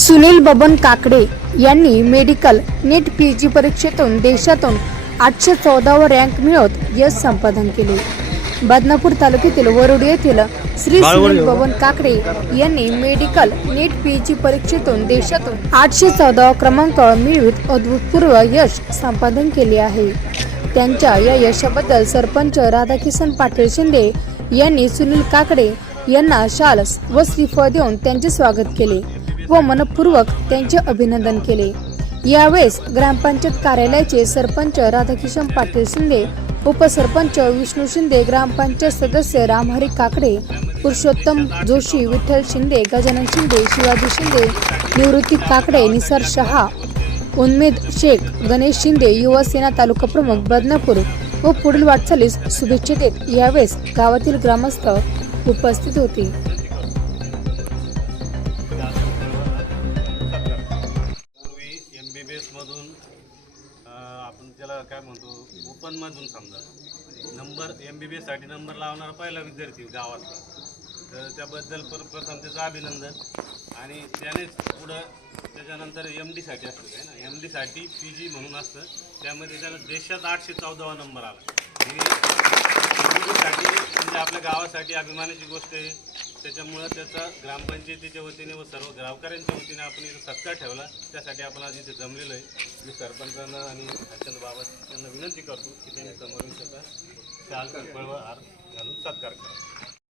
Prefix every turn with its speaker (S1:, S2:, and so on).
S1: सुनील बबन काकडे यांनी मेडिकल नीट P G परीक्षेतून देशातून आठशे चौदावर रँक मिळवत यश संपादन केले. बदनापूर तालुक्यातील वरुड येथील श्री सुनील बबन काकडे यांनी मेडिकल नीट पी जी परीक्षेतून देशातून आठशे चौदा क्रमांक मिळवित अभूतपूर्व यश संपादन केले आहे. त्यांच्या या यशाबद्दल सरपंच राधाकिशन पाटील शिंदे यांनी सुनील काकडे यांना शाल्स व श्रीफळ देऊन त्यांचे स्वागत केले. व मनपूर्वक त्यांचे अभिनंदन केले. यावेळेस ग्रामपंचायत कार्यालयाचे सरपंच राधाकिशन पाटील शिंदे उपसरपंच विष्णू शिंदे ग्रामपंचायत सदस्य रामहरी काकडे पुरुषोत्तम जोशी विठ्ठल शिंदे गजानन शिंदे शिवाजी शिंदे निवृत्ती काकडे निसर शहा उन्मेद शेख गणेश शिंदे युवासेना तालुका प्रमुख बदनापूर व पुढील वाटचालीस शुभेच्छा देत यावेळेस गावातील ग्रामस्थ उपस्थित होते.
S2: बेसमधून आपण त्याला काय म्हणतो ओपनमधून समजा. नंबर एम बी बी एससाठी नंबर लावणारा पहिला विद्यार्थी गावातला. तर त्याबद्दल पर प्रथम त्याचं अभिनंदन. आणि त्यानेच पुढं त्याच्यानंतर एम डीसाठी असतं काय ना. एम डीसाठी पी जी म्हणून असतं. त्यामध्ये त्याला देशात आठशे चौदावा नंबर आला. एमसाठी म्हणजे आपल्या गावासाठी अभिमानाची गोष्ट आहे. त्याच्यामुळं त्याचा ग्रामपंचायतीच्या वतीने व सर्व गावकऱ्यांच्या वतीने आपण इथं सत्कार ठेवला. त्यासाठी आपण आज इथे जमलेलो आहे. मी सरपंचांना आणि हरचंद बाबा यांना विनंती करतो की त्यांनी समोरून त्याचा शाल पळवा हार घालून सत्कार करा.